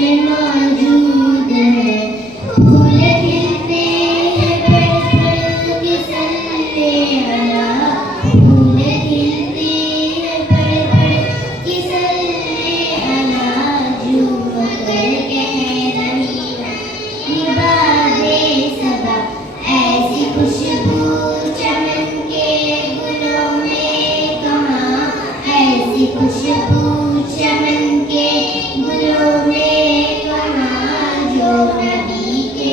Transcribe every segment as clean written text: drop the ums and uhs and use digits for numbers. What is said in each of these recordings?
में मौजूद है। फूल खिलते हैं बरस की सल्ले अला, फूल खिलते हैं बरस की सल्ले अला, झूम कर कह रही निभाए सदा ऐसी खुशबू चमन के गुलों में कहाँ, ऐसी खुशबू चमन के गुलों में कहाँ, जो नबी के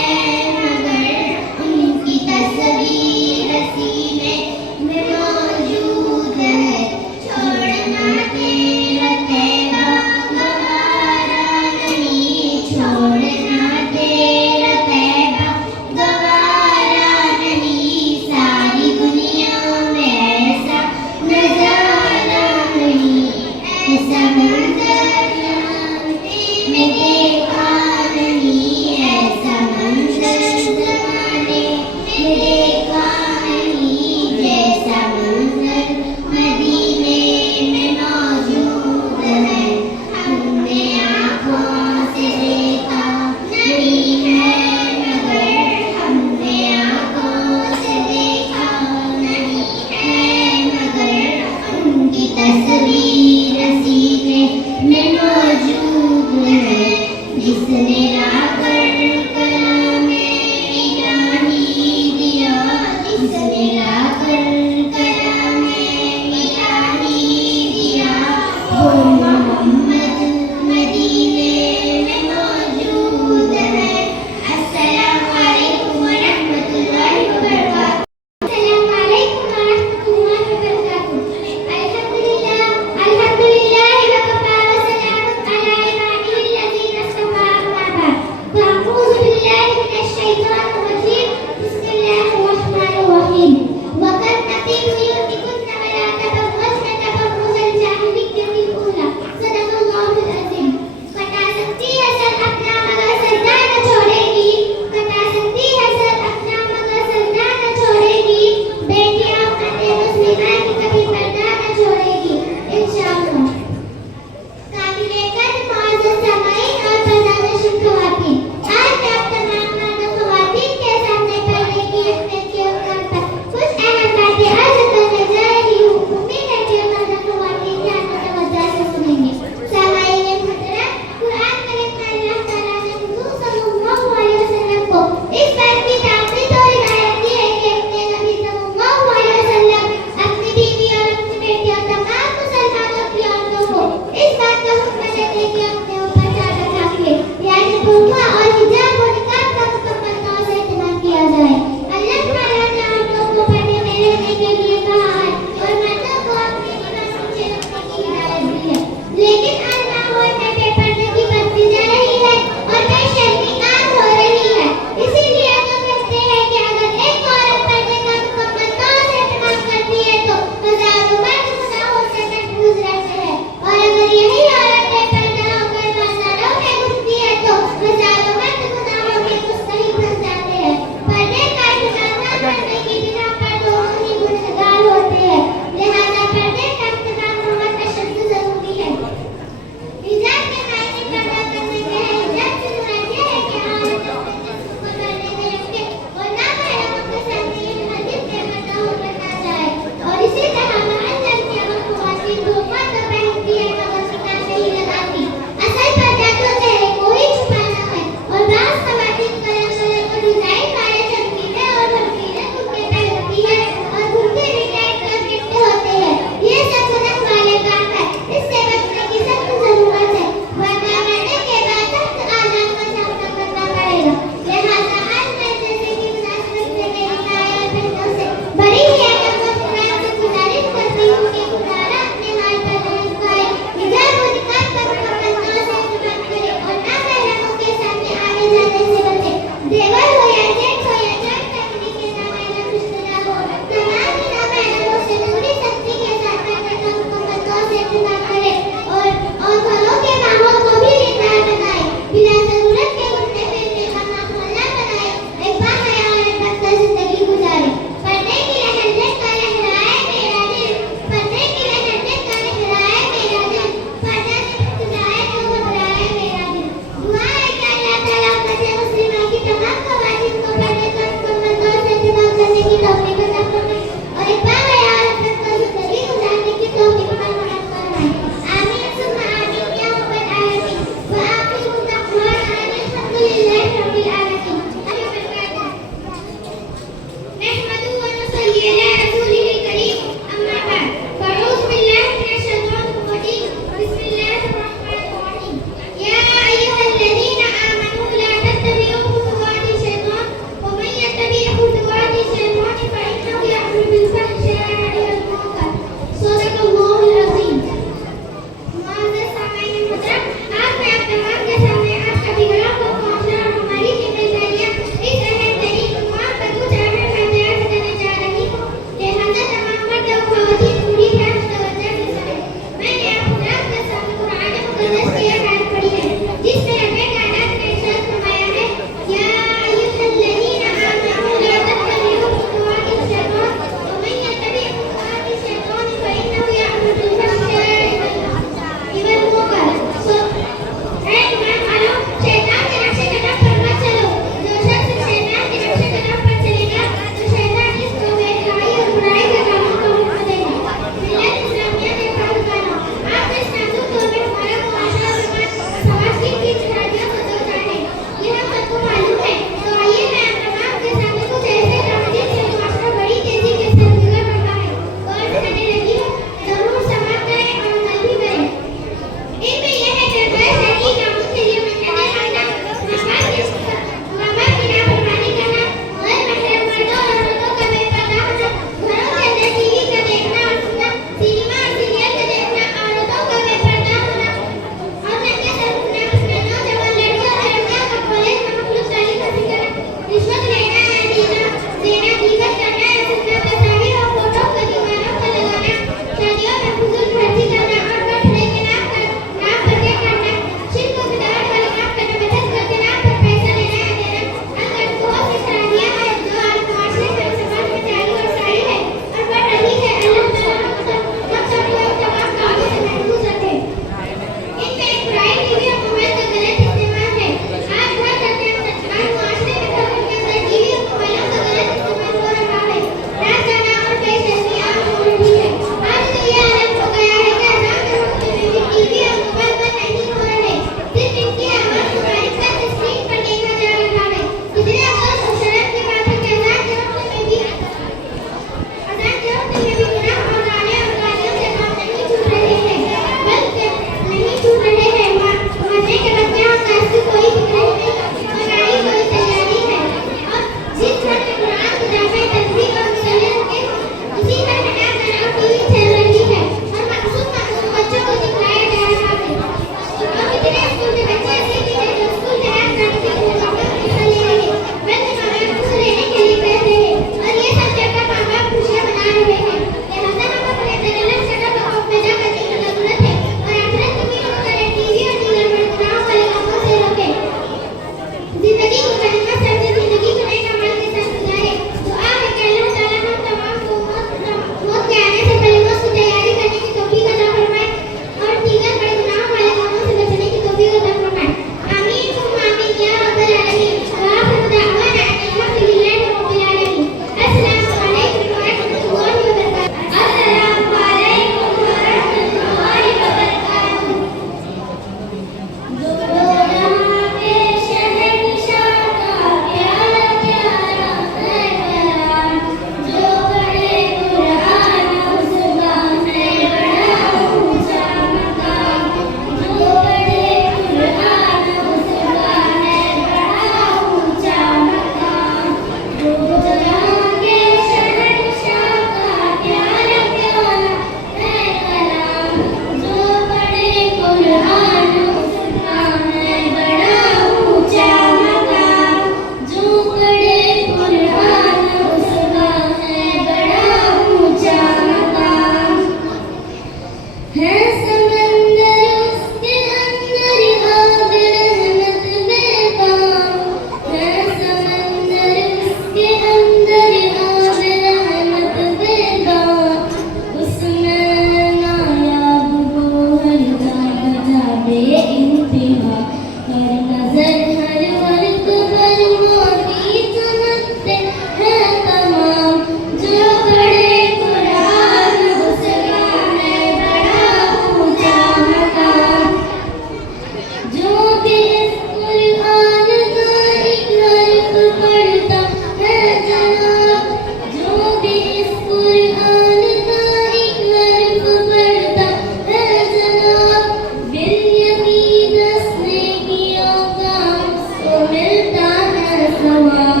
इस कुरान का एक हर्फ पढ़ता है जनाब, बिन यकीन दसने किया काम तो मिलता है सवाब।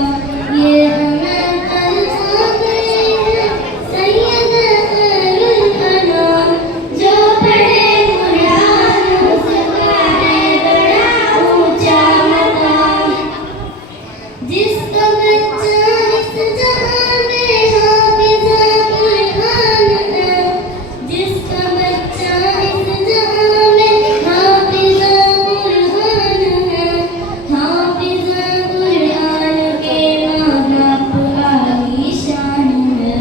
ये हमें कलमा गए हैं सैयद खैरुल अनाम, जो पढ़े कुरान उसका है बड़ा ऊंचा मकाम। जिसका बच्चा इस जहां में हाफिज़ कुरान है, जिसका बच्चा इस जहां में हाफिज़ कुरान है, हाफिज़ कुरान के माँ बाप आलीशान है,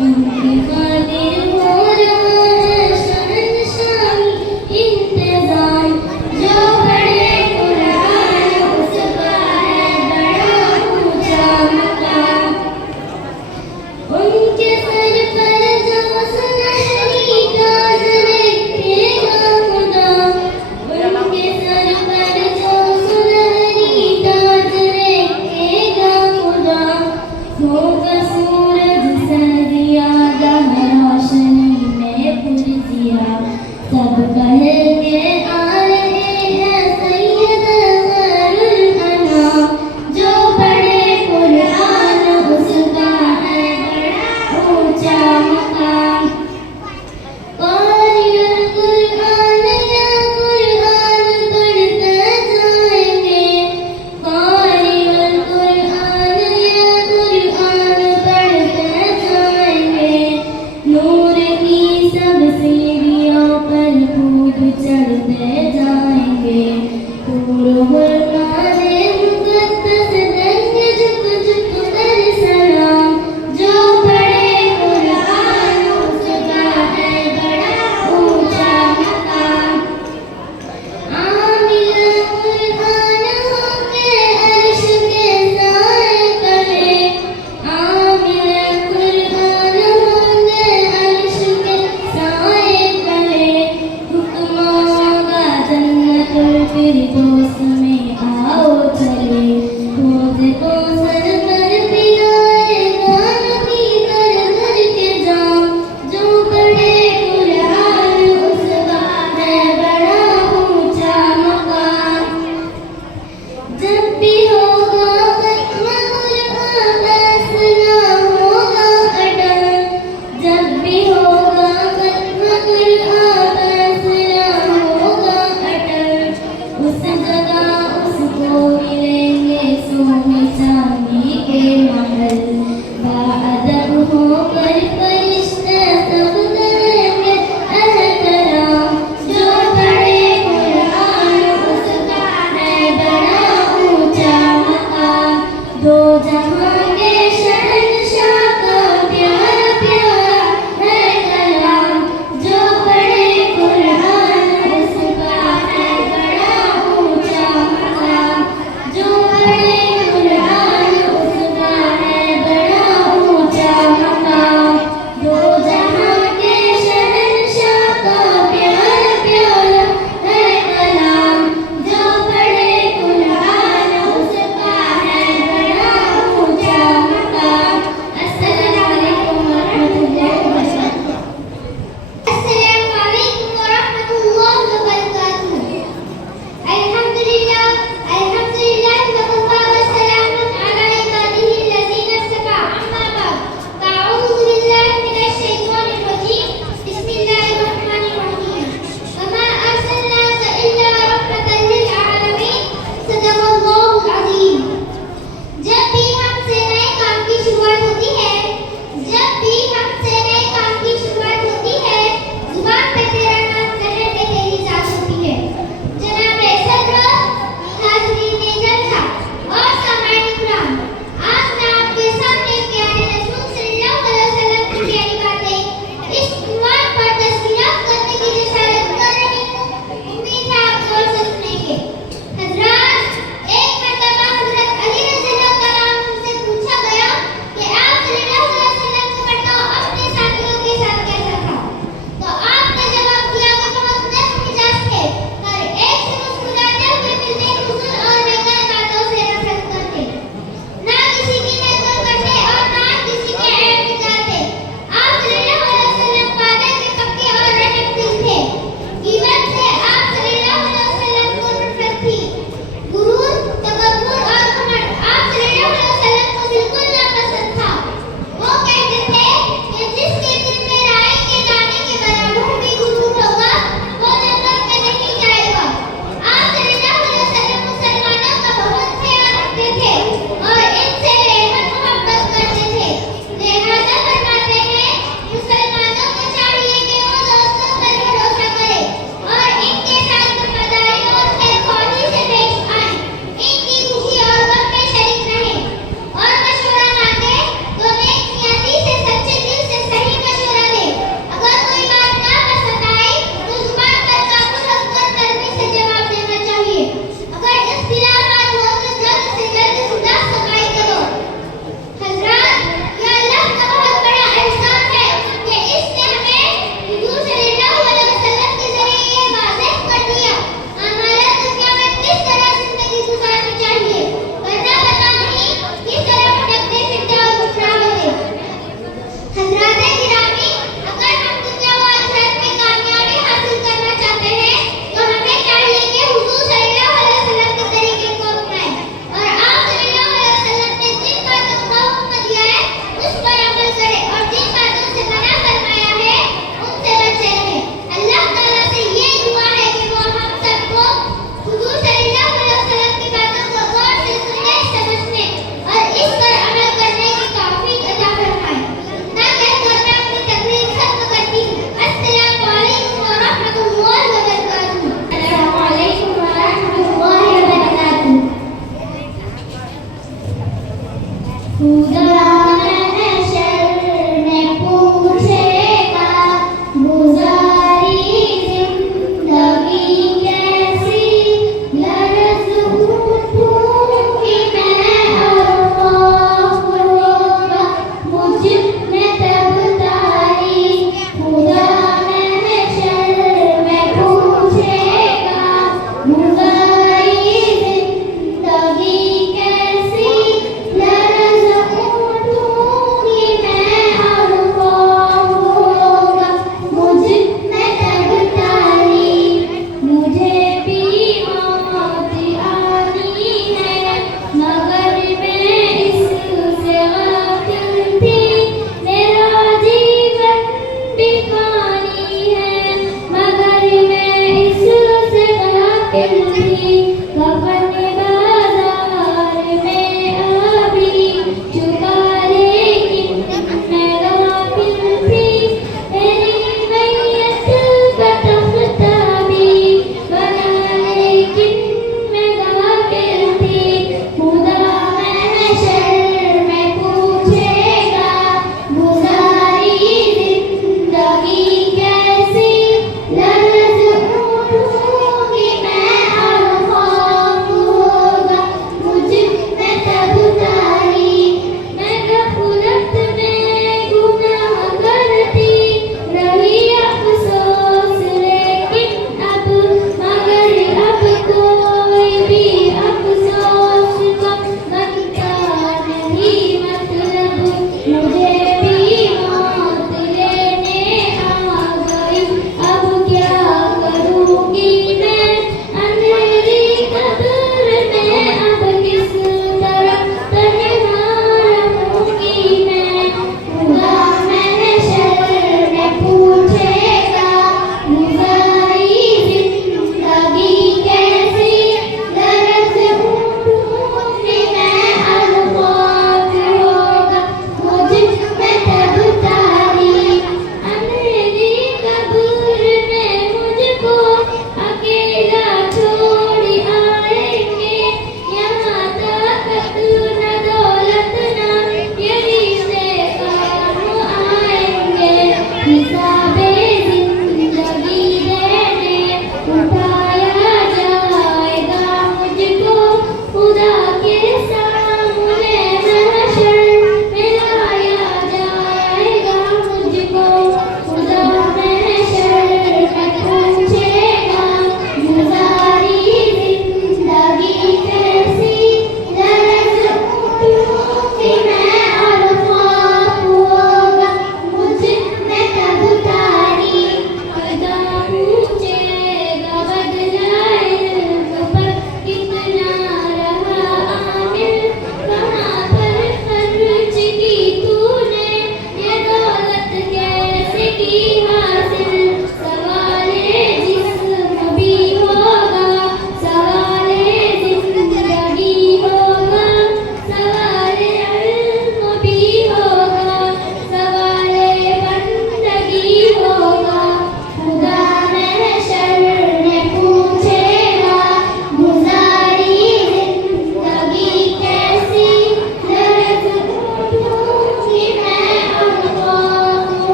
उनकी खातिर हो रहा है शहंशाही इंतज़ाम। जो पढ़े कुरान उसका है बड़ा ऊंचा मकाम। उनके सर पर जो सुनहरी ताज रखेगा खुदा, उनके सर पर जो सुनहरी ताज रखेगा खुदा, होगा सूरज सर्दिया गाह रोशनी में पुरजिया, सब कहेंगे आ रहे हैं सैयद खैरुल अनाम। जो पढ़े कुरान उसका है बड़ा ऊंचा मकाम। क़ारिउल कुरान या कुरान पढ़ते जाएंगे, क़ारिउल कुरान या कुरान पढ़ते जाएंगे, नूर की सब सीढ़ियों पर खूब चढ़ते जाएंगे। पूरे मारे मुक़द्दस देंगे झुक झुक कर सलाम। जो पढ़े कुरान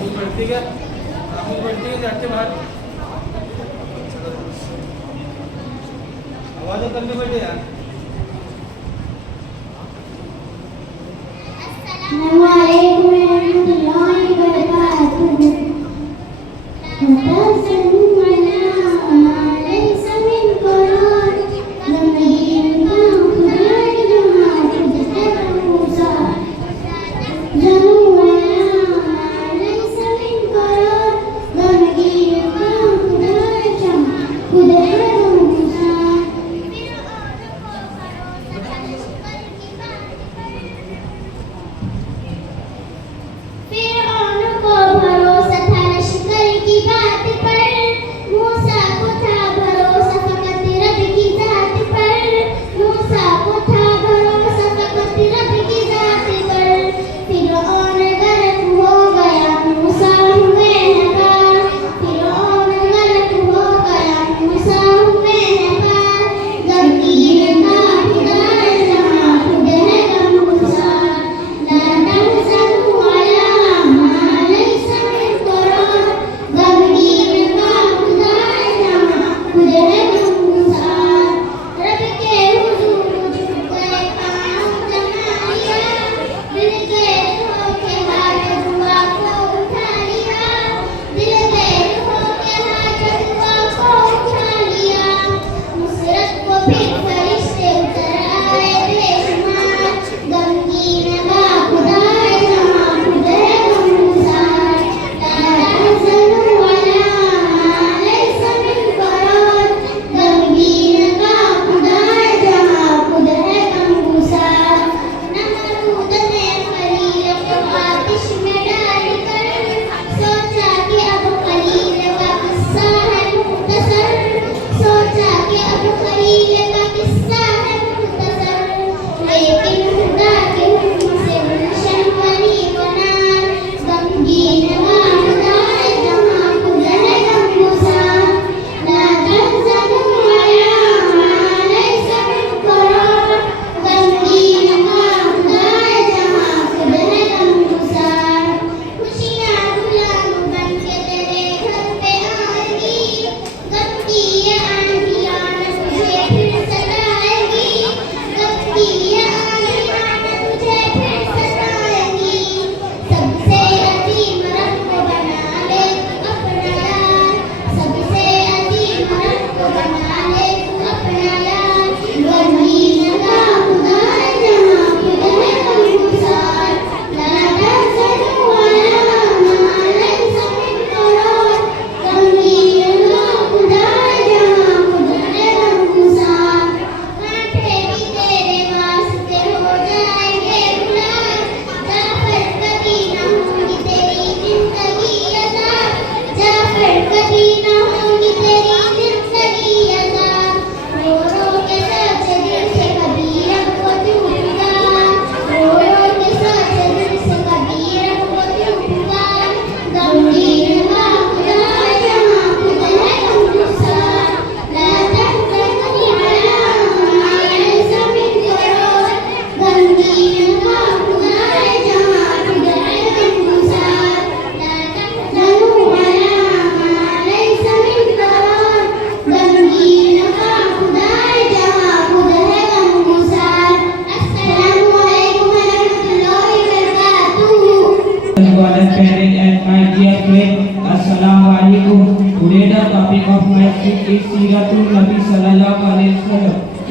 कुछ बढ़ती क्या? कुछ बढ़ती है जाते बाहर आवाज़ करनी पड़ती यार। अस्सलामुअलैकुम रहमतुल्लाहि व बरकातुहू।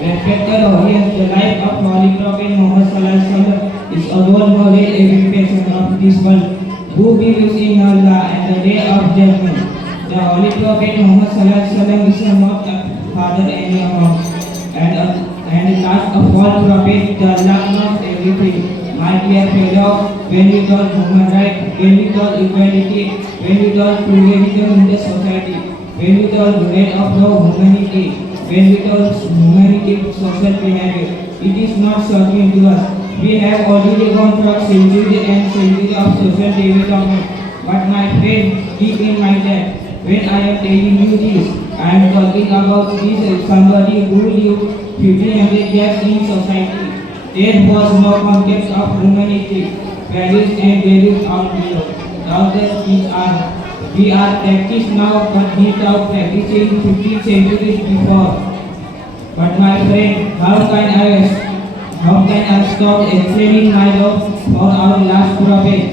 Respected audience, the life of Holy Prophet Muhammad Sallallahu Alaihi Wasallam is alone worthy every patient of this world who believes in Allah and the day of judgment. The Holy Prophet Muhammad Sallallahu Alaihi Wasallam is not a father any among and last of all prophet, the Allah knows everything. My dear fellow, when we talk human rights, when we talk equality, when we talk pluralism in the society, when we talk right of the humanity, when we talk humanity social behavior, it is not shocking to us. We have already gone through centuries and centuries of social development. But my friend, keep in mind that when I am telling you this, I am talking about this somebody who lived 1500 years in society. There was no concept of humanity, values and values out below. thousands we are practiced now but without practicing 15 centuries before. But my friend, how can I stop explaining my love for our last prophet?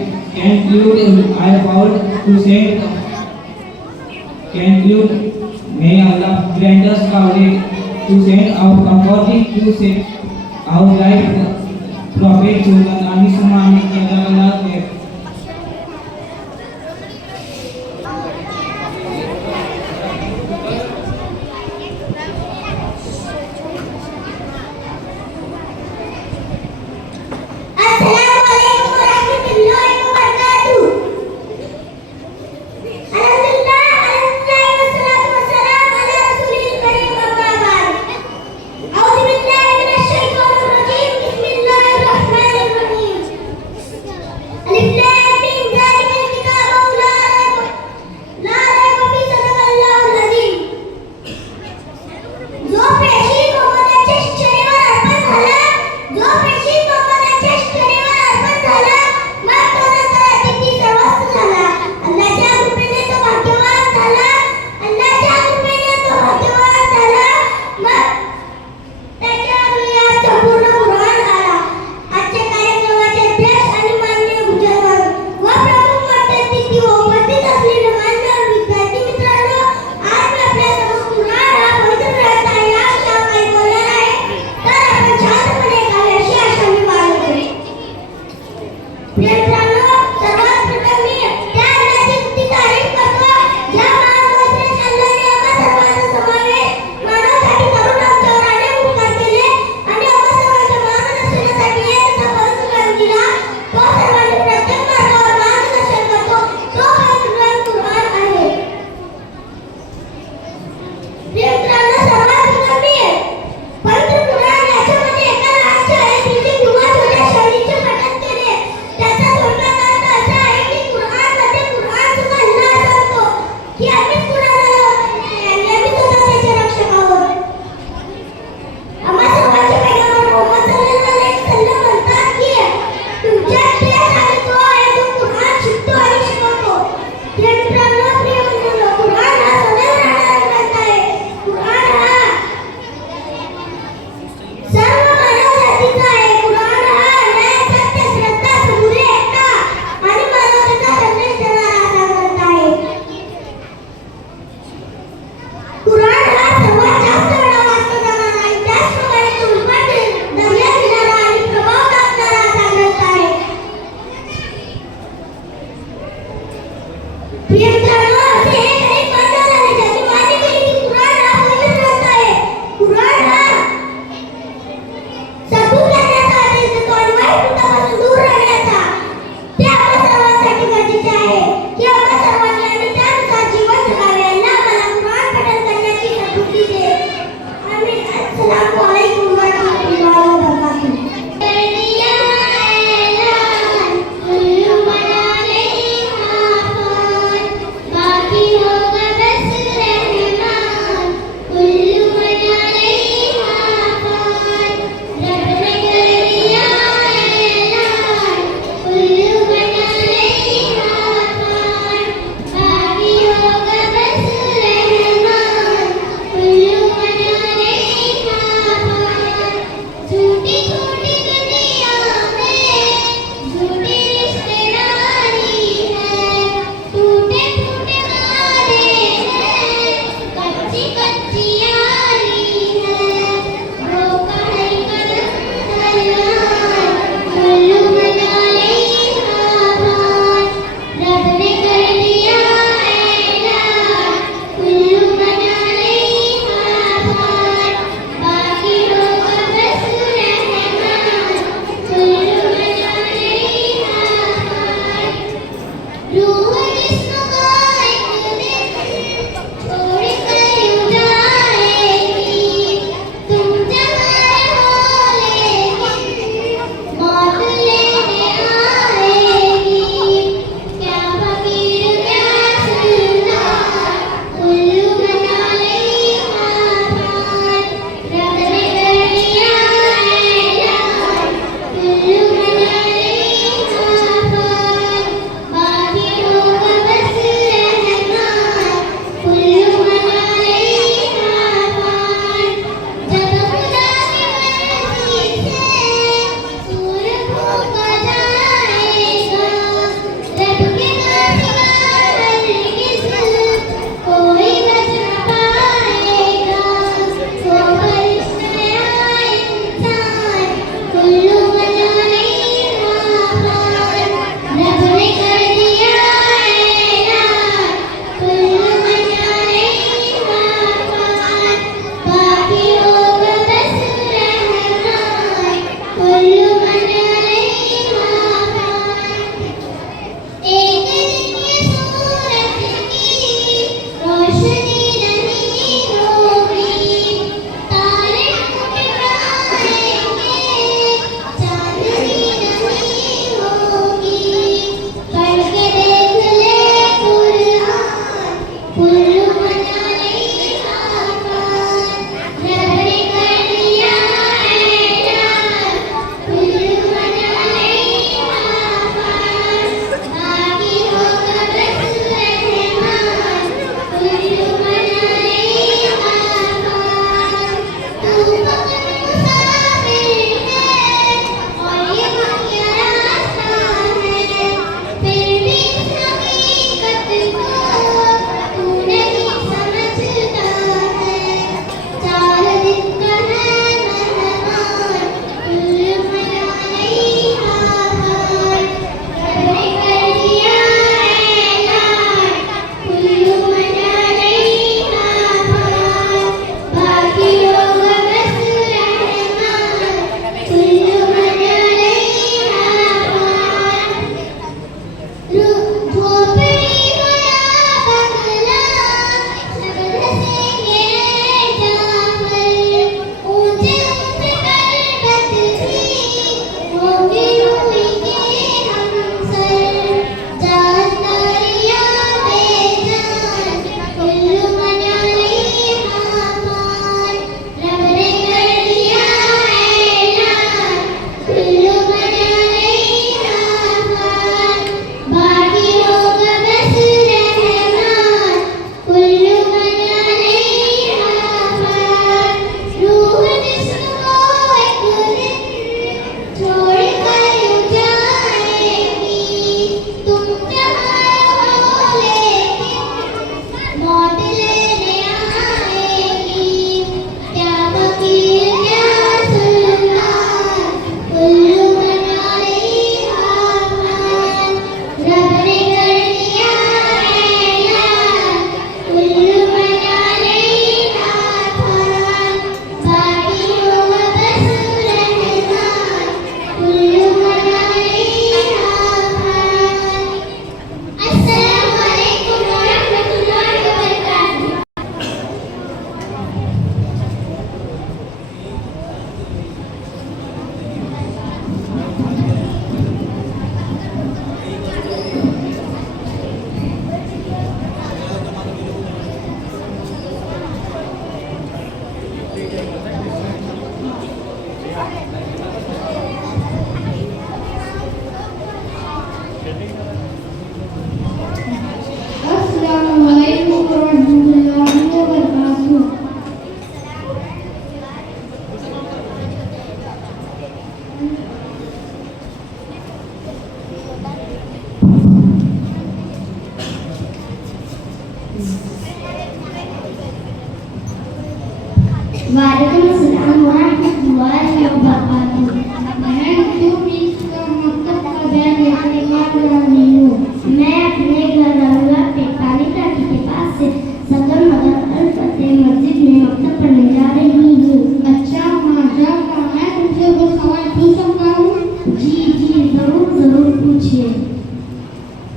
May Allah grant us courage to send our comforting to save our life prophet Sultan Amin Samani Kedallah. Assalamualaikum warahmatullahi wabarakatuh. Alhamdulillah, wassalatu wassalamu ala rasulil karim amma ba'd. A'udzu billahi minasyaitonir rajim. Bismillahirrahmanirrahim. जी जरूर जरूर पूछिए।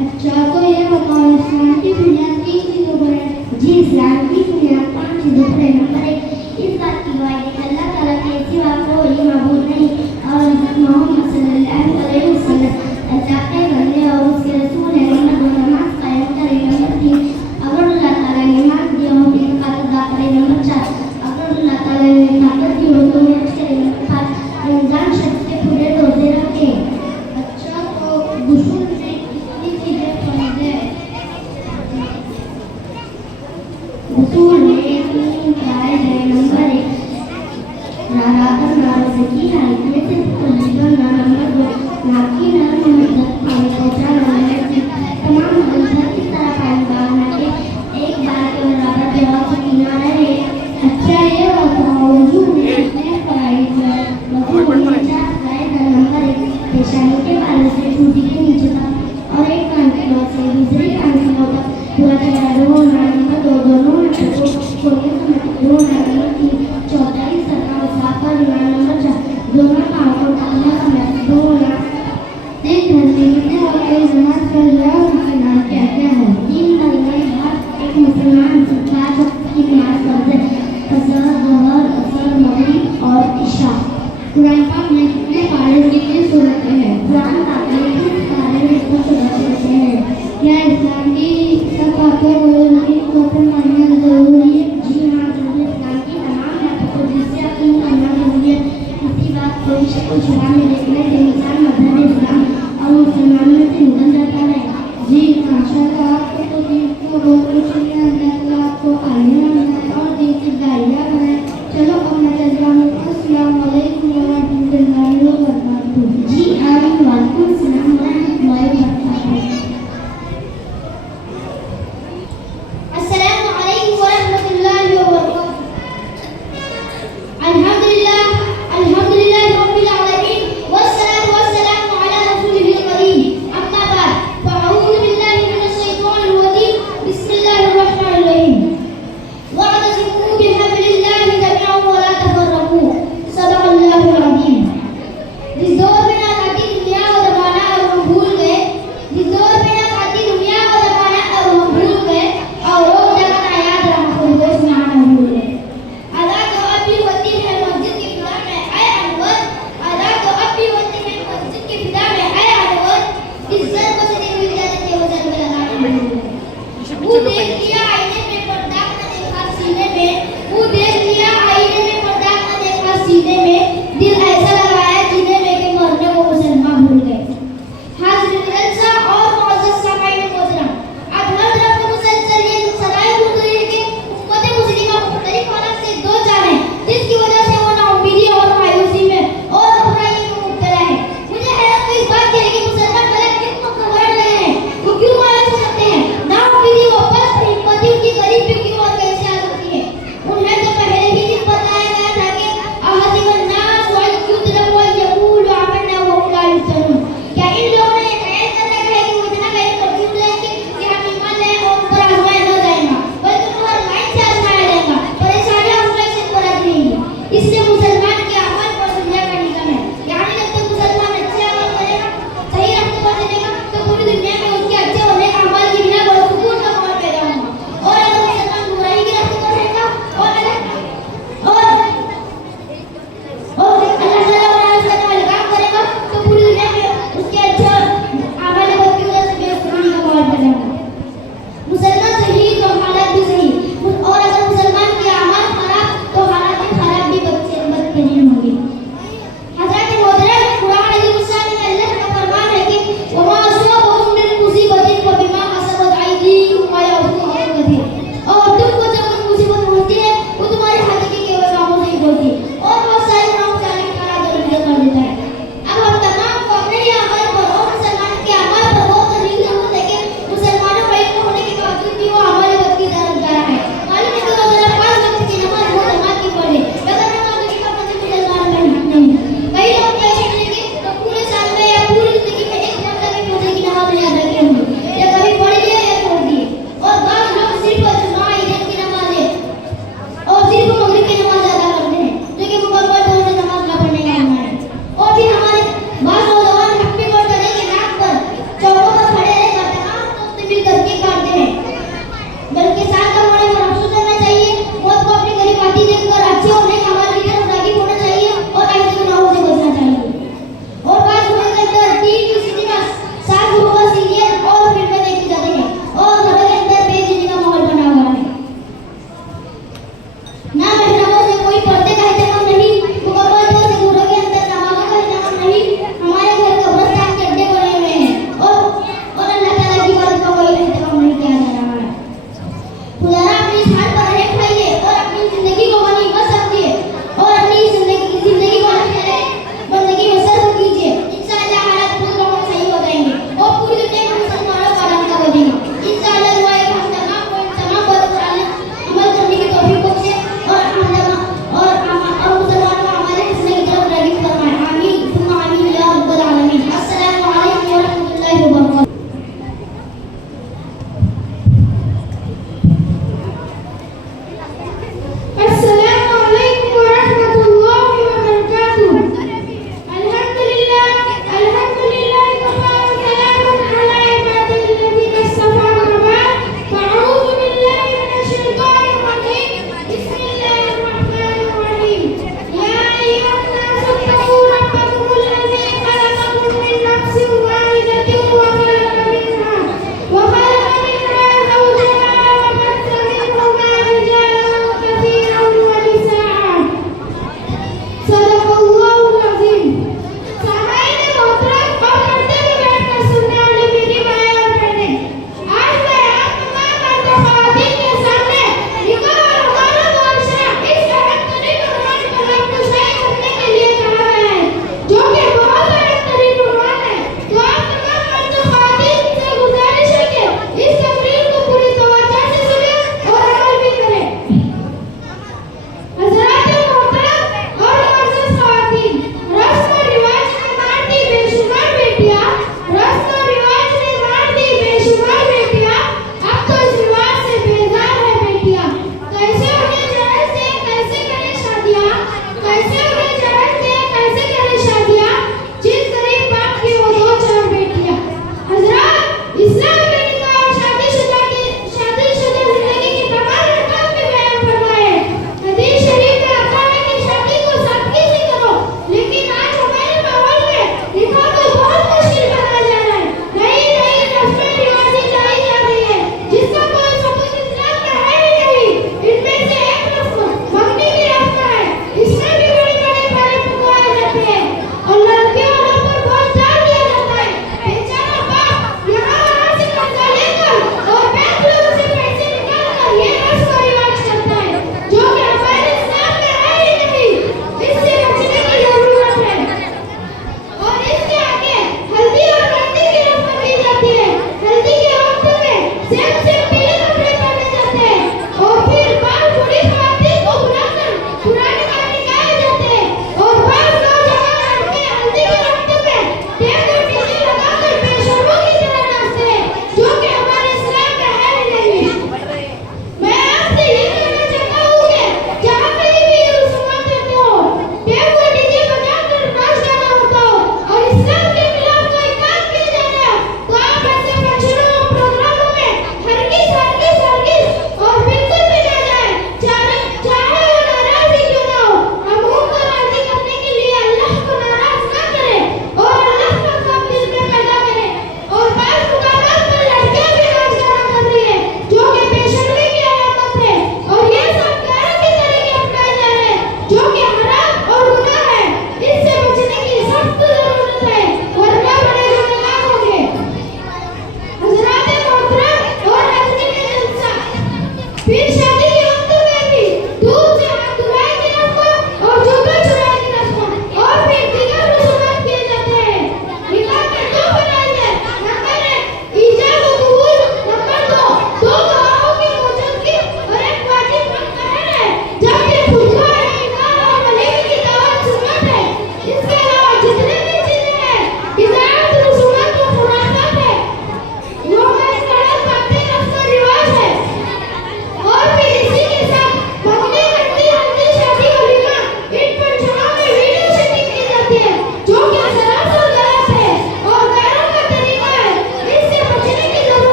अच्छा तो ये बताओ इस्लाम की बुनियाद किन चीजों पर है? जी इस्लाम की बुनियाद 5 चीजों पर है। नंबर 1 इस बात की गवाही है कि अल्लाह ताला के सिवा कोई माबूद नहीं और हज़रत मोहम्मद सल्लल्लाहु अलैहि वसल्लम अल्लाह के बंदे और उसके रसूल हैं। नंबर 2 नमाज कायम करें। नंबर 3 अगर अल्लाह ताला ने मान दिया हो तो ज़कात अदा करें। नंबर 4 अगर अल्लाह ताला ने ताकत दी हो तो हज करें। नंबर 5 रमजान शरीफ के पूरे रोजे रखें। अच्छा तो गुस्ल में कितनी चीजें फर्ज है? गुस्ल में 3 फर्ज है। नंबर 1 रात रोजे की हालत में सिर्फ कुल्ली करना। नंबर 2 नाक की नरम मदद पानी पहुँचाना। नंबर 3 तमाम बदन की तरह पानी बहाना के एक बार के बराबर जवाब से पीना रहे। अच्छा ये बताओ वजू में कितने फराइज है? वजू में 4 फराइज है। नंबर 1 पेशानी के बाल से टूटी के नीचे तक और एक कान की लौ से दूसरे कान की लौ तक पूरा चेहरा धोना। नंबर 2 दोनों हाथों को खोलने समय धोना। नंबर 3 चौथाई सर का साफ करना। नंबर 4 दोनों पाँव को टांगने समय धोना। एक घंटे में और कोई नमाज पढ़ लिया उनके नाम क्या क्या है? 3 नमाज हर एक मुसलमान 5 वक्त की नमाज पढ़ते हैं। फजर, ज़ोहर, असर, मगरिब और इशा। कुरान पाक में कितने पारे कितने सूरतें हैं? कुरान पाक में किस पारे में कितने सूरतें हैं? क्या इस्लाम की सब बातें रोज़ाना तौर पर मानना जरूरी है? जी हाँ जरूरी। इस्लाम की तमाम बातों को जिससे यकीन करना जरूरी है। इसी बात को शक व शुबा में देखने से इंसान मजहब इस्लाम और मुसलमानों में से निकल जाता है। जी माशाल्लाह आपको तो दीन को बहुत कुछ नहीं आता है, तो आपको आलिया बनाए और दीन की दाइया बनाए। चलो अब मैं चल रहा हूँ। अस्सलाम वालेकुम व रहमतुल्लाहि व बरकातुहू। जी आमीन। वालेकुम अस्सलाम व रहमतुल्लाहि व बरकातुहू। अस्सलामु अलैकुम व रहमतुल्लाहि व बरकातुहू। अल्हम्दुलिल्लाह अल्हम्दुलिल्लाह रब्बिल आलमीन वस्सलातु वस्सलामु अला रसूलिल करीम। अम्मा बाद फ़अऊज़ु बिल्लाहि मिनश शैतानिर रजीम। बिस्मिल्लाहिर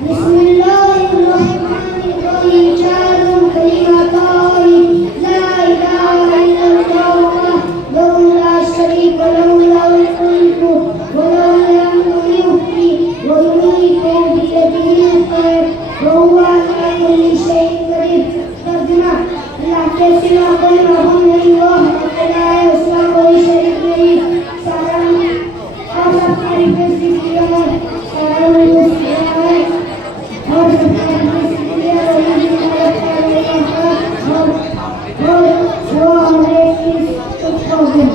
बिस्मिल्लाहिर्रहमानिर्रहीम चारुम कलिमातानि ला इलाहा इल्लल्लाह वहु ला शरीका लहु लहुल मुल्कु व लहुल हम्दु युहयी व युमीतु बियदिहिल खैर व हुवा अला कुल्ली शैइन कदीर। तर्जुमा अल्लाह के सिवा कोई माबूद नहीं, वो अकेला है, उसका कोई शरीक नहीं। सारा और सब तारीफें उसकी है, सारा वही उसकी है और सब तारीफें उसकी है। वही जिंदा करने का और वो हमारे की सुखोगे।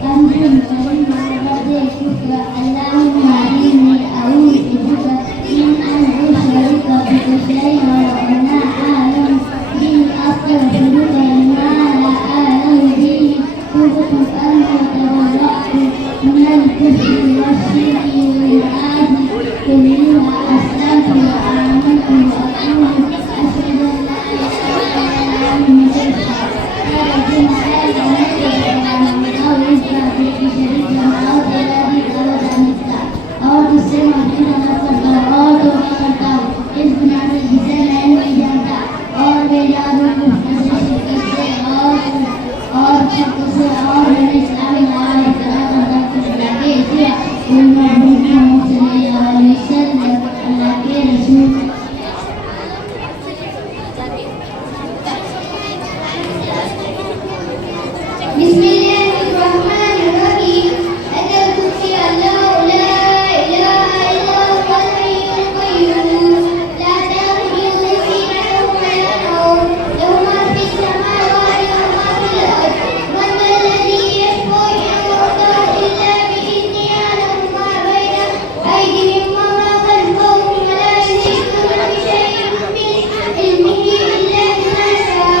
तंजुम कलिमा बदे शुक्र अल्लाहुम्मा inni a'udzu bika min an usyrika bika syai'an wa ana a'lamu bihi astaghfiruka lima la a'lamu bihi kuntu anta tabarra'tu minal kufri wasyirki wal ma'asi kulliha aslamtu wa amantu wa aqulu ashhadu an la ilaha illallah wa और उससे माफी मांगा करता और दुआ करता हूँ। इस गुनाह से जिसे मैं नहीं जानता और बेजारों को शिरक से और शक से और मैंने इस्लामी नाम इकरार करता हूँ अल्लाह के सिवा कोई माबूद नहीं सल्लल्लाहु अलैहि वसल्लम अल्लाह के रसूल। बिस्मिल्लाहिर्रहमानिर्रहीम अतल कुर्सी अल्लाह ला इलाहा इल्ला हुवल हय्युल क़य्यूम ला ताखुज़ुहु सिनतुन व ला नौम लहु मा फिस समावाति व मा फिल अर्द मन ज़ल्लज़ी यशफ़उ इंदहु इल्ला बिइज़निहि यअलमु मा बैना अयदीहिम व मा ख़ल्फ़हum व ला युहीतूना बिशैइन मिन इल्मिहि इल्ला बिमा शाअ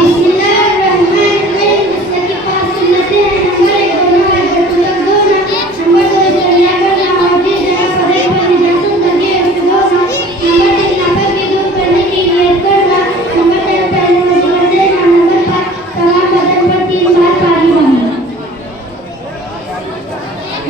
बिस्मिल्लाहिर्रहमानिर्रहीम जिसके पास सुन्नतें हैं हमारे दोनों में बरकत दो ना नंबर 2 जरिया करना और जिस जगह पड़े पर निजात करके दो ना नंबर 3 नाफे की दूर करने की नियत करना नंबर 4 पहले वजीफा देना नंबर 5 तमाम बदन पर 3 बार पानी बहाना।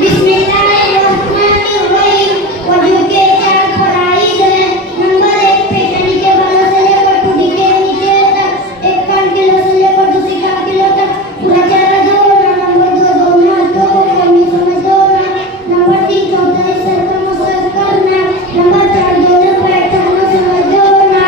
बिस्मिल्लाहिर्रहमानिर्रहीम वजू के 4 फराइज हैं। नंबर 1 पेशानी के बालों से लेकर ठुड्डी के नीचे तक 1 कान किलो से लेकर दूसरी कान किलो तक पूरा चेहरा धोना। नंबर 2 दोनों हाथों को कमीजों में धोना। नंबर 3 चौथाई सर का मसाज करना। नंबर 4 दोनों पैर टखनों से धोना।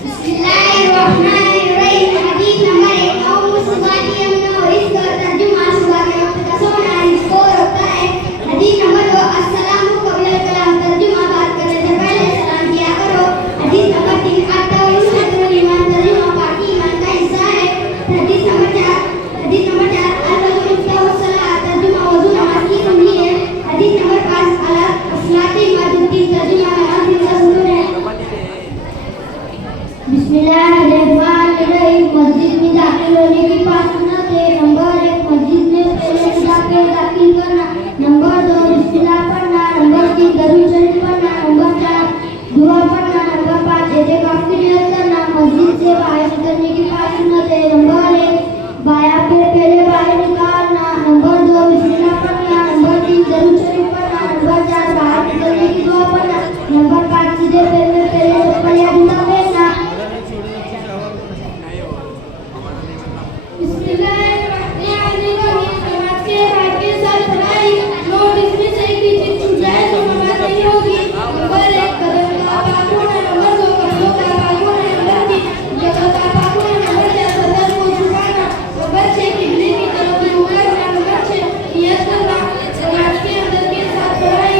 बिस्मिल्लाहिर्रहमानिर्रहीम। हदीस नंबर 1। कौम सुबह की अमन और इसका तर्जुमा सुबह के वक्त का सोना इसको होता है। हदीस नंबर 2। अस्सलामु कब्ल कलाम। तर्जुमा बात करने से पहले सलाम किया करो। हदीस नंबर 3। अत-तौहीद शतरुल ईमान। तर्जुमा पाकी ईमान का हिस्सा है। हदीस नंबर 4। अल-वज़ू मिफ्ताहु सलात। तर्जुमा वज़ू नमाज की कुंजी है। हदीस नंबर 5। अल-सलाती इमादुद्दीन। तर्जुमा नमाज दिन का सुकून है। बिस्मिल्लाहिर्रहमानिर्रहीम। मस्जिद में दाखिल होने की 5 सुन्नतें। नंबर 1। मस्जिद में पहले दाखिल करना। नंबर 2। बिस्मिल्लाह पढ़ना। नंबर 3। दरूद शरीफ पढ़ना। नंबर 4। दुआ पढ़ना। नंबर 5। एतिकाफ की नियत करना। मस्जिद से बाहर निकलने की 5 सुन्नतें। नंबर 1। बायां पैर पहले बाहर निकालना। नंबर 2। बिस्मिल्लाह पढ़ना। नंबर 3। दरूद शरीफ पढ़ना। नंबर 4। बाहर निकलने की दुआ पढ़ना। नंबर 5। सीधे पैर में पहले चप्पल या जूता पहनना। बिस्मिल्लाहिर्रहमानिर्रहीम। नमाज के बाद के साथ पढ़ाई। नोटिस में से एक भी चीज छूट जाए तो नमाज नहीं होगी। नंबर 1। कदम का पाक होना। नंबर 2। कंधों का पाक होना। नंबर 3। जगह का पाक होना। नंबर 4। बदन को झुकाना। नंबर 6। किबले की तरफ रुख करना। नंबर 6। नियत करना। नमाज के अंदर के साथ पढ़ाई।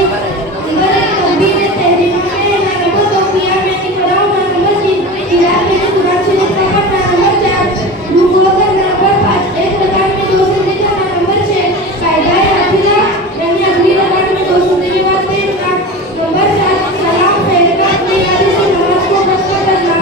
नंबर 1। तकबीर तहरीमा कहना। नंबर 2। कियाम में खड़ा होना। नंबर 3। किरात में कुरान शरीफ का पढ़ना। नंबर 4। रुकू करना। नंबर 5। एक रकात में 2 सजदे करना। नंबर 6। कायदा हाफिजा यानी अगली रकात में 2 सजदे के बाद पढ़ना। नंबर 7। सलाम फेरना। अपनी याद से नमाज को खत्म करना।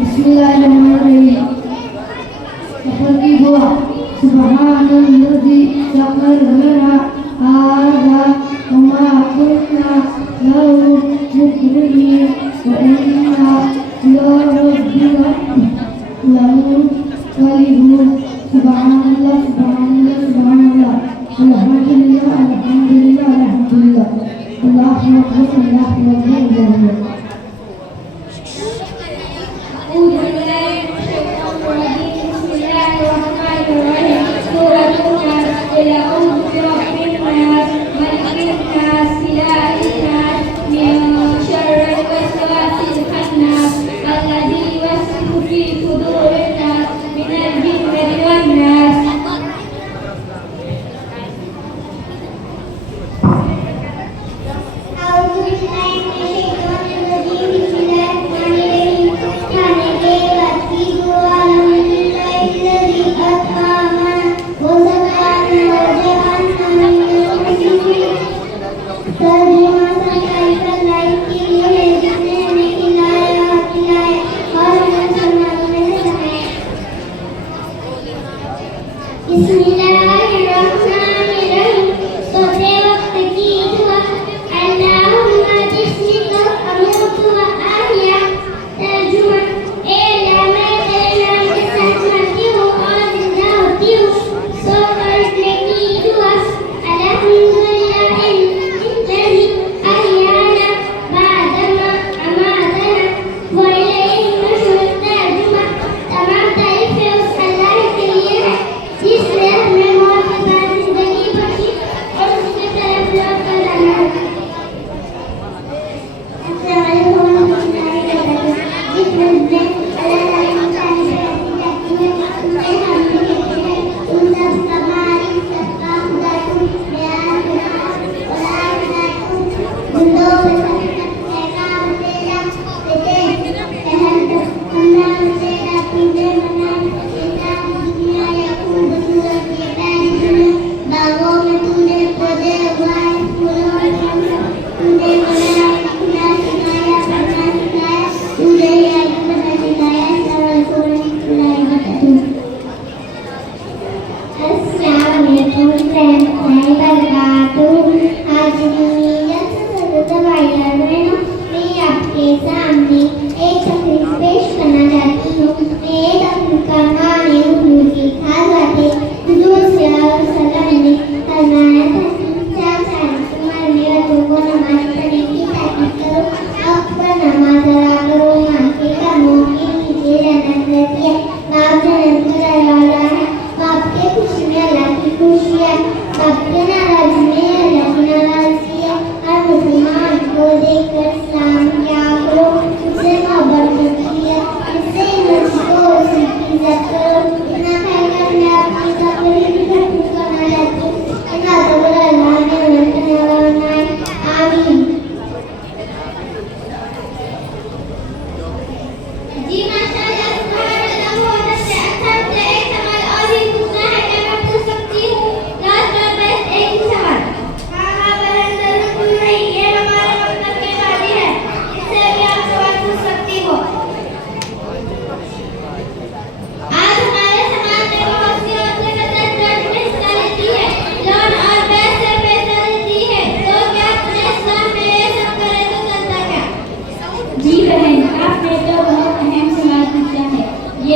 बिस्मिल्लाहिर्रहमानिर्रहीम। सफर की दुआ। सुब्हानल्लज़ी सखर लना हाज़ा वमा कुन्ना लहू मुक़रिनीन व इन्ना इला रब्बिना लमुनक़लिबून। सुब्हानल्लाह सुब्हानल्लाह सुब्हानल्लाह। अल्हम्दुलिल्लाह अल्हम्दुलिल्लाह अल्हम्दुलिल्लाह। अल्लाहु अकबर अल्लाहु अकबर।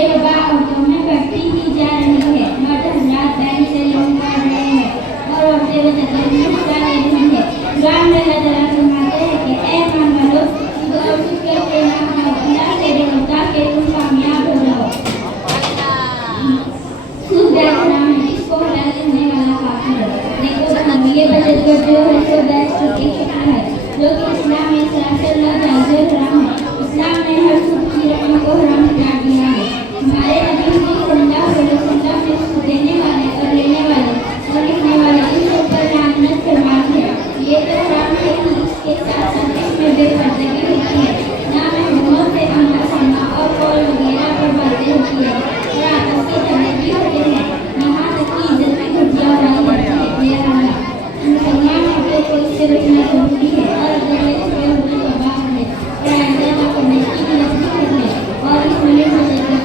बेवबा औरतों में बढ़ती ही जा रही है। मर्द हजरात बैंक से लोन कर रहे हैं और औरतें बचत में हिस्सा ले रही है। कुरान में अल्लाह ताला फरमाते हैं कि ऐ ईमान वालों, खुद करके ना खाओ, अल्लाह से डरो ताकि तुम कामयाब हो जाओ। सूद बैंक हराम है, इसको हलाल करने वाला काफिर है। देखो तुम ये बचत करते हो, इसको बैंक की शक्ल है जो कि इस्लाम में सरासर नाजायज हराम है। इस्लाम ने हर सूद की रकम को हराम करार दिया है। हमारे नबी सल्लल्लाहु अलैहि वसल्लम ने सूद देने वाले और लेने वाले और लिखने वाले इन सब पर लानत फरमाई है। ये तो हराम है कि इसके साथ साथ इसमें बेपर्दगी होती है, नामहरमों से आना सामना और कॉल वगैरह पर बातें होती है और आपस के झगड़े भी होते हैं। यहाँ तक कि इज्जत में घुटिया उड़ाई जाती है। मुसलमान औरतों को इससे बचना जरूरी है और अगर ये छुपे होने तो बाहर है, प्रायः करने की नसीहत है और इसमें बचत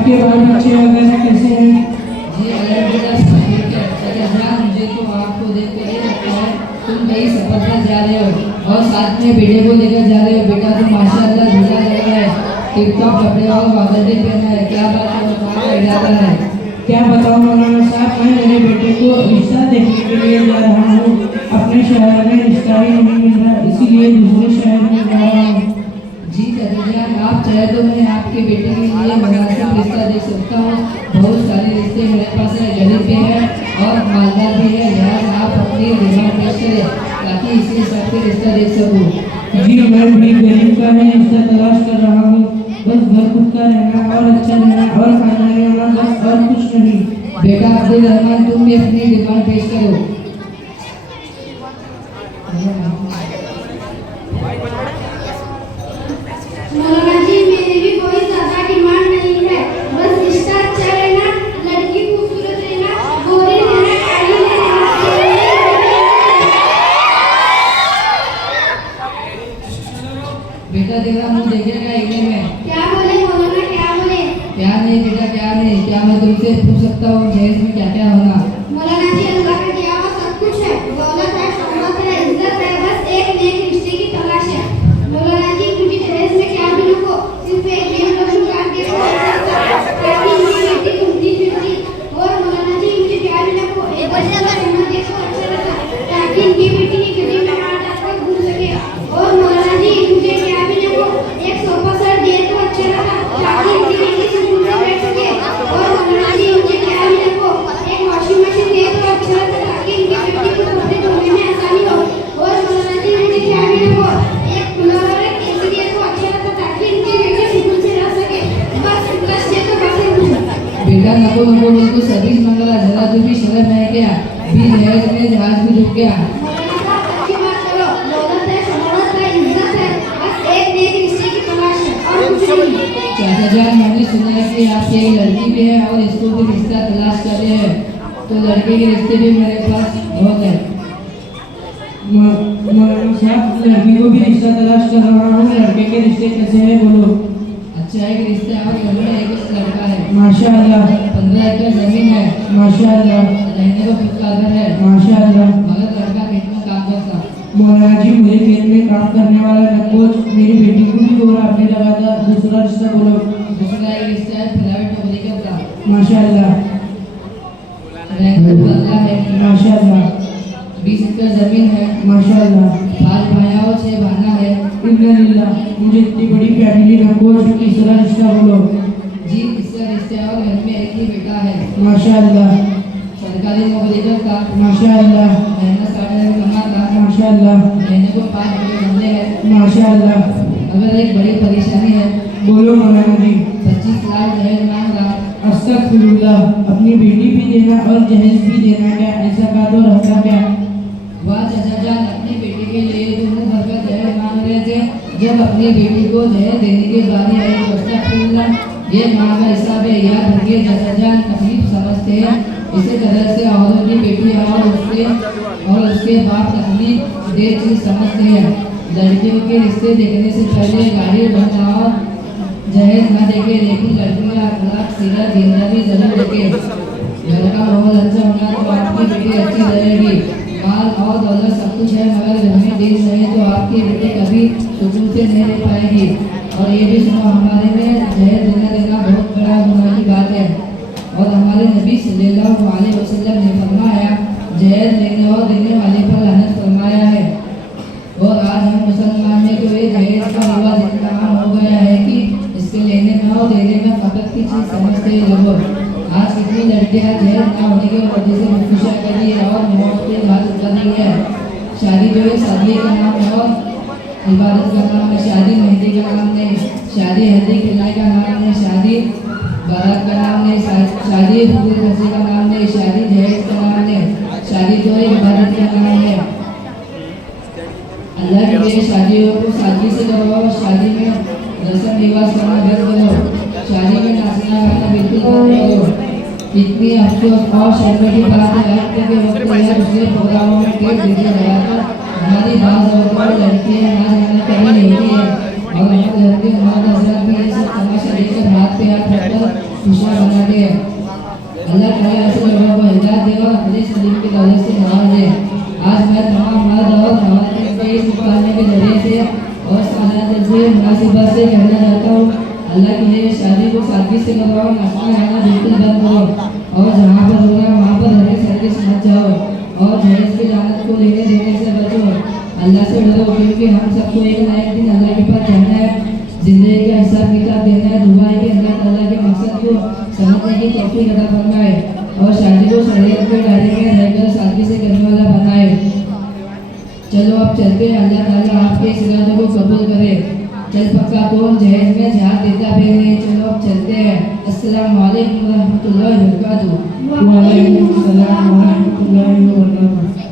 आपके बाल बच्चे वगैरह कैसे हैं? जी अल्हम्दुलिल्लाह सब ठीक है। चाचा जान, मुझे तो आपको देख कर ये लगता है तुम कहीं सफर पर जा रहे हो और साथ में बेटे को लेकर जा रहे हो। बेटा तो माशाअल्लाह दूल्हा लग रहा है, टिप-टॉप कपड़े और वादड़ी पहना है। क्या बात है, कहाँ का इरादा है? क्या बताऊं मौलाना साहब, मैं मेरे बेटे को रिश्ता देखने के लिए जा रहा हूँ। अपने शहर में रिश्ता ही नहीं मिल रहा, इसीलिए दूसरे शहर में जा रहा हूँ। जी चाचा जान, आप चाहे तो मैं आपके बेटे के लिए मुनासिब रिश्ता देख सकता हूँ। बहुत सारे रिश्ते मेरे पास है, गरीब भी है और मालदार भी है। लिहाजा आप अपनी डिमांड पेश करें ताकि इसी हिसाब से रिश्ता देख सकूँ। जी मैं भी गरीब का ही रिश्ता तलाश कर रहा हूँ। बस घर खुद का रहना और अच्छा रहना और खानदानी होना, बस और कुछ नहीं। बेटा अब्दुल रहमान, तुम भी अपनी डिमांड पेश करो। मौलाना जी, मेरी भी कोई ज्यादा डिमांड नहीं है, बस रिश्ता अच्छा रहना, लड़की खूबसूरत रहना, गोरी रहना, काली रहना। बेटा तेरा मुंह देखेगा इन्हें में। क्या बोले मौलाना, क्या बोले? क्या नहीं बेटा, क्या नहीं। क्या मैं तुमसे पूछ सकता हूँ जहेज में क्या क्या होगा? मौलाना जी, अल्लाह का दिया हुआ सब कुछ है, दौलत है, शोहरत है, इज्जत है, बस एक नेक रिश्ते की तलाश है। मौलाना जी, मुझे दहेज में क्या भी नको, सिर्फ एक नेक रोशन काम के ताकि मेरी बेटी घूमती फिरती। और मौलाना जी, मुझे क्या भी नको, एक अच्छा रहना देखो अच्छा रहता ताकि इनकी बेटी की गली में हाथ डालकर घूम सके। और मौलाना जी, मुझे क्या भी नको, एक सोफा सेट दे तो अच्छा रहता ताकि इनकी बेटी सुकून से बैठ सके। और मौलाना जी, मुझे क्या भी नको, एक वॉशिंग मशीन दे तो अच्छा रहता ताकि इनकी बेटी को कपड़े धोने में आसानी हो। और मौलाना जी, मुझे क्या भी नको, एक कूलर और एक एसी दे तो अच्छा रहता ताकि इनकी बेटी सुकून से रह सके। बस ये तो बस बेटा नको नको बोल तो सर्विस मंगला, जरा तू भी शर्म है क्या? भी जहेज में जहाज भी डूब गया। अच्छी बात करो, दौलत है, शोहरत है, इज्जत है, बस एक नेक रिश्ते की तलाश है और कुछ नहीं। चाचा जान, मैंने सुना है कि आपकी एक लड़की भी है और इसको भी रिश्ता तलाश कर रहे हैं, तो लड़के के रिश्ते भी मेरे पास बहुत है। मौलाना साहब, लड़की को भी रिश्ता तलाश कर रहा हूँ। लड़के के रिश्ते कैसे हैं बोलो? अच्छा एक रिश्ता है और घर में एक लड़का है। माशाअल्लाह 15 एकड़ जमीन है, माशाअल्लाह रहने को खुद का घर है, माशाअल्लाह। मगर लड़का खेत में काम करता। मौलाना जी, मुझे खेत में काम करने वाला नकोच मेरी बेटी को भी और आपने लगा था। दूसरा रिश्ता बोलो। दूसरा एक रिश्ता है, प्राइवेट नौकरी करता, माशाअल्लाह रहने को बंगला है, माशाअल्लाह 20 एकड़ जमीन है, माशाअल्लाह। 5 भाइयां और 6 बहना है। इल्लल्लाह, मुझे इतनी बड़ी फैमिली नकोच। तीसरा रिश्ता बोलो। जी इसका रिश्ता है और घर में एक ही बेटा है, माशाअल्लाह सरकारी नौकरी करता, माशाअल्लाह मेहनत करने में कमाता, माशाअल्लाह रहने को 5 बड़े बंगले हैं। माशाअल्लाह। अगर एक बड़ी परेशानी है, बोलो मौलाना जी। 25 लाख दहेज मांग रहा। अस्तगफिरुल्लाह, अपनी बेटी भी देना और जहेज भी देना, क्या ऐसा का तो रहता क्या? वाह चाचा जान, अपनी बेटी के लिए तो मुंह भरकर दहेज मांग रहे थे, जब अपनी बेटी को दहेज देने की बारी आई तो अस्तगफिरुल्लाह, ये माँ का हिसाब है। याद रखिए चाचा जान, तकलीफ समझते हैं, इसी तरह से औरत की बेटी और उसके बाप तकलीफ देर चीज समझते हैं। लड़कियों के रिश्ते देखने से पहले गाड़ी बनना और जहेज न देखे, लेकिन लड़कियों का अखलाक सीधा दीनदारी जरूर देखे। घर का माहौल अच्छा होना तो आपकी बेटी अच्छी रहेगी। माल और दौलत सब कुछ है, मगर घर में दिन रहे तो आपकी बेटी कभी सुकून से नहीं रह पाएगी। और ये भी सुनो, हमारे में जहेज देना बहुत बड़ा गुनाह की बात है और हमारे नबी सल्लल्लाहु अलैहि वसल्लम ने फरमाया, जहेज लेने और देने वाले पर लानत फरमाया है। और आज हम मुसलमान में तो ये जहेज का रिवाज इतना आम हो गया है कि इसके लेने में और देने में फकत की चीज समझते हैं लोग। आज कितनी लड़कियां जहेज ना होने की वजह से खुदकुशियां कर रही है और मौत के घाट उतर रही है। शादी जो है शादी का नाम है और इबादत का नाम है, शादी मेहंदी का नाम नहीं, शादी हल्दी खिलाई का नाम नहीं, शादी बारात का नाम नहीं, शादी फूल रस्सी का नाम नहीं, शादी जहेज का नाम नहीं, शादी जो है इबादत का नाम है। अल्लाह के लिए शादियों को सादगी से करो और शादी में रस्म रिवाज करना बंद करो, शादी में नाचना गाना बिल्कुल बंद करो। इतनी अफसोस और शर्म की बात है, हफ्ते के वक्त या दूसरे प्रोग्रामों में टेप डीजे लगाकर हमारी बात और लड़कियां नाच गाना कर रही होती है और हमारे घर के मर्द हजरत भी ये सब तमाशा लेकर हाथ पे हाथ रखकर इस मुकाबले के जरिए से और सालाना दिल से मुनासिबत से कहना चाहता हूँ, अल्लाह के लिए शादी को सादगी से करवाओ, नाचना गाना बिल्कुल बंद करो और जहाँ पर हो रहा वहाँ पर हर सर्विस मत जाओ और जहेज की लानत को लेने देने से बचो। अल्लाह से डरो क्योंकि हम सबको एक ना एक दिन अल्लाह के पास जाना है, जिंदगी का हिसाब किताब देना है। दुआ है कि अल्लाह ताला के मकसद को समझने की तौफीक अता फरमाए और शादी को शरीयत के दायरे में रहकर सादगी से करने वाला बनाए। चलो अब चलते हैं, अल्लाह ताला आपके इस इरादे को कबूल करे। चल पक्का कौन जहेज में जहाज देता फिर, चलो अब चलते हैं। अस्सलाम वालेकुम व रहमतुल्लाहि व बरकातहू। वालेकुम सलाम व रहमतुल्लाहि व बरकातहू।